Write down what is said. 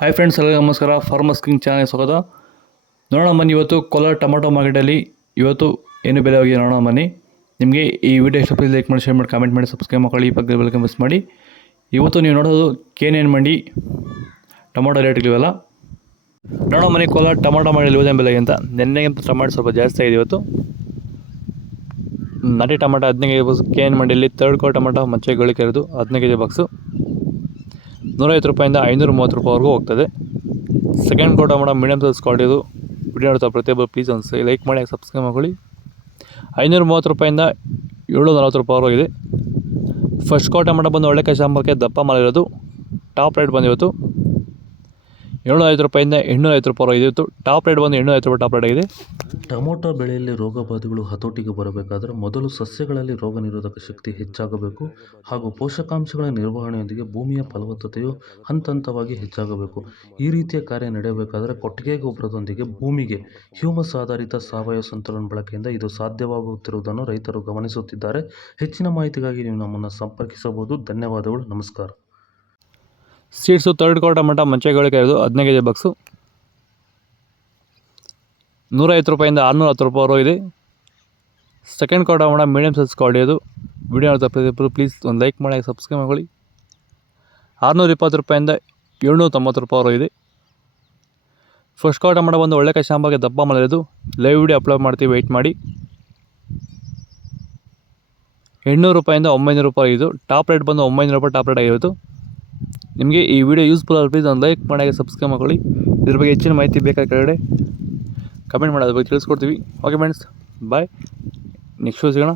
Hi friends, ಎಲ್ಲರಿಗೂ ನಮಸ್ಕಾರ. Farmers king channel ಸ್ವಾಗತ. ನೋಡೋಣ ಬನ್ನಿ, ಇವತ್ತು ಕೋಲಾರ ಟೊಮಾಟೊ ಮಾರ್ಕೆಟಲ್ಲಿ ಇವತ್ತು ಏನು ಬೆಲೆ ಹೋಗಿದೆ ನೋಡೋಣ ಬನ್ನಿ. ನಿಮಗೆ ಈ ವಿಡಿಯೋ ಇಷ್ಟ ಲೈಕ್ ಮಾಡಿ, ಶೇರ್ ಮಾಡಿ, ಕಾಮೆಂಟ್ ಮಾಡಿ, ಸಬ್ಸ್ಕ್ರೈಬ್ ಮಾಡಿ, ಈ ಪಕ್ಕದ ಬೆಲ್ ಮಿಸ್ ಮಾಡಿ. ಇವತ್ತು ನೀವು ನೋಡೋದು KNN ಮಂಡಿ ಟೊಮಾಟೊ ರೇಟ್ಗಳಿವೆಲ್ಲ ನೋಡೋಣ ಬನ್ನಿ. ಕೋಲಾರ ಟೊಮಾಟೊ ಮಂಡಿಯಲ್ಲಿ ಇವತ್ತೇನು ಬೆಲೆಗೆ ಅಂತ. ನೆನ್ನೆಗಿಂತ ಟೊಮಾಟೊ ಸ್ವಲ್ಪ ಜಾಸ್ತಿ ಆಗಿದೆ ಇವತ್ತು. ನಾಟಿ ಟೊಮಾಟೊ 15 ಕೆಜಿ ಬಾಕ್ಸು KNN ಮಂಡಿಯಲ್ಲಿ. ಥರ್ಡ್ ಕೋ ಟೊಮಾಟೊ ಮಚ್ಚೆ ಗಳಿಕೆ ಇರೋದು 15 ಕೆಜಿ ಬಾಕ್ಸು 150 ರೂಪಾಯಿಂದ 530 ರೂಪಾಯಿವರೆಗೂ ಹೋಗ್ತದೆ. ಸೆಕೆಂಡ್ ಕೋ ಟೊಮಾಟೊ ಮೀಡಿಯಮ್ ಸೈಜ್ ಕ್ವಾಲಿಟಿ ಇದು. ವಿಡಿಯೋ ನೋಡ್ತಾ ಪ್ರತಿಯೊಬ್ಬರು ಪ್ಲೀಸ್ ಒಂದು ಲೈಕ್ ಮಾಡಿ, ಸಬ್ಸ್ಕ್ರೈಬ್ ಮಾಡ್ಕೊಳ್ಳಿ. 530 ರೂಪಾಯಿಂದ 740 ರೂಪಾಯಿವರೆಗೂ ಇದೆ. ಫಸ್ಟ್ ಕೋ ಟೊಮಾಟೊ ಬಂದು ಒಳ್ಳೆ ಕಷಾಂಬಕ್ಕೆ ದಪ್ಪ ಮಾಡಿರೋದು. ಟಾಪ್ ರೇಟ್ ಬಂದು ಇವತ್ತು 750 ರೂಪಾಯಿಂದ 850 ರೂಪಾಯಿ ಇದಿತ್ತು. ಟಾಪ್ ರೇಟ್ ಬಂದು 850 ರೂಪಾಯಿ ಟಾಪ್ ರೇಟ್ ಆಗಿದೆ. ಟೊಮೊಟೊ ಬೆಳೆಯಲ್ಲಿ ರೋಗಬಾಧೆಗಳು ಹತೋಟಿಗೆ ಬರಬೇಕಾದರೆ ಮೊದಲು ಸಸ್ಯಗಳಲ್ಲಿ ರೋಗ ನಿರೋಧಕ ಶಕ್ತಿ ಹೆಚ್ಚಾಗಬೇಕು ಹಾಗೂ ಪೋಷಕಾಂಶಗಳ ನಿರ್ವಹಣೆಯೊಂದಿಗೆ ಭೂಮಿಯ ಫಲವತ್ತತೆಯು ಹಂತವಾಗಿ ಹೆಚ್ಚಾಗಬೇಕು. ಈ ರೀತಿಯ ಕಾರ್ಯ ನಡೆಯಬೇಕಾದರೆ ಕೊಟ್ಟಿಗೆ ಗೊಬ್ಬರದೊಂದಿಗೆ ಭೂಮಿಗೆ ಹ್ಯೂಮಸ್ ಆಧಾರಿತ ಸಾವಯವ ಸಂತುಲನ ಬಳಕೆಯಿಂದ ಇದು ಸಾಧ್ಯವಾಗುತ್ತಿರುವುದನ್ನು ರೈತರು ಗಮನಿಸುತ್ತಿದ್ದಾರೆ. ಹೆಚ್ಚಿನ ಮಾಹಿತಿಗಾಗಿ ನೀವು ನಮ್ಮನ್ನು ಸಂಪರ್ಕಿಸಬಹುದು. ಧನ್ಯವಾದಗಳು. ನಮಸ್ಕಾರ. ಸೀಡ್ಸು ಥರ್ಡ್ ಕೋ ಟೊಮಾಟೊ ಮಚ್ಚೆಗಳಿಕೆ ಇರೋದು 15 ಕೆಜಿ ಬಾಕ್ಸು 150 ರೂಪಾಯಿಂದ 610 ರೂಪಾಯಿವರೆಗೂ ಇದೆ. ಸೆಕೆಂಡ್ ಕೋ ಟೊಮಾಟೊ ಮೀಡಿಯಮ್ ಸೈಜ್ ಕ್ವಾಲಿಟಿ ಅದು. ವಿಡಿಯೋ ನೋಡ್ತಾ ಪ್ರತಿಯೊಬ್ಬರು ಪ್ಲೀಸ್ ಒಂದು ಲೈಕ್ ಮಾಡಿ, ಸಬ್ಸ್ಕ್ರೈಬ್ ಮಾಡ್ಕೊಳ್ಳಿ. 620 ರೂಪಾಯಿಂದ 790 ರೂಪಾಯಿವರೆಗೂ ಇದೆ. ಫಸ್ಟ್ ಕೋ ಟೊಮಾಟೊ ಬಂದು ಒಳ್ಳೆ ಕಷಾಂಬಕ್ಕೆ ದಪ್ಪ ಮಾಡಿರೋದು. ಲೈವ್ ವಿಡಿಯೋ ಅಪ್ಲೋಡ್ ಮಾಡ್ತೀವಿ, ವೆಯ್ಟ್ ಮಾಡಿ. 800 ರೂಪಾಯಿಂದ 900 ರೂಪಾಯಿ ಇದು. ಟಾಪ್ ರೇಟ್ ಬಂದು 900 ರೂಪಾಯಿ ಟಾಪ್ ರೇಟ್ ಆಗಿರೋದು. ನಿಮಗೆ ಈ ವಿಡಿಯೋ ಯೂಸ್ಫುಲ್ ಆಗಿ ಪ್ಲೀಸ್ ಒಂದು ಲೈಕ್ ಮಾಡಿ, ಸಬ್ಸ್ಕ್ರೈಬ್ ಮಾಡ್ಕೊಳ್ಳಿ. ಇದ್ರ ಬಗ್ಗೆ ಹೆಚ್ಚಿನ ಮಾಹಿತಿ ಬೇಕಾದ ಕೆಳಗಡೆ ಕಮೆಂಟ್ ಮಾಡೋದ್ರ ಬಗ್ಗೆ ತಿಳಿಸ್ಕೊಡ್ತೀವಿ. ಓಕೆ ಫ್ರೆಂಡ್ಸ್, ಬಾಯ್. ನೆಕ್ಸ್ಟ್ ಸಿಗೋಣ.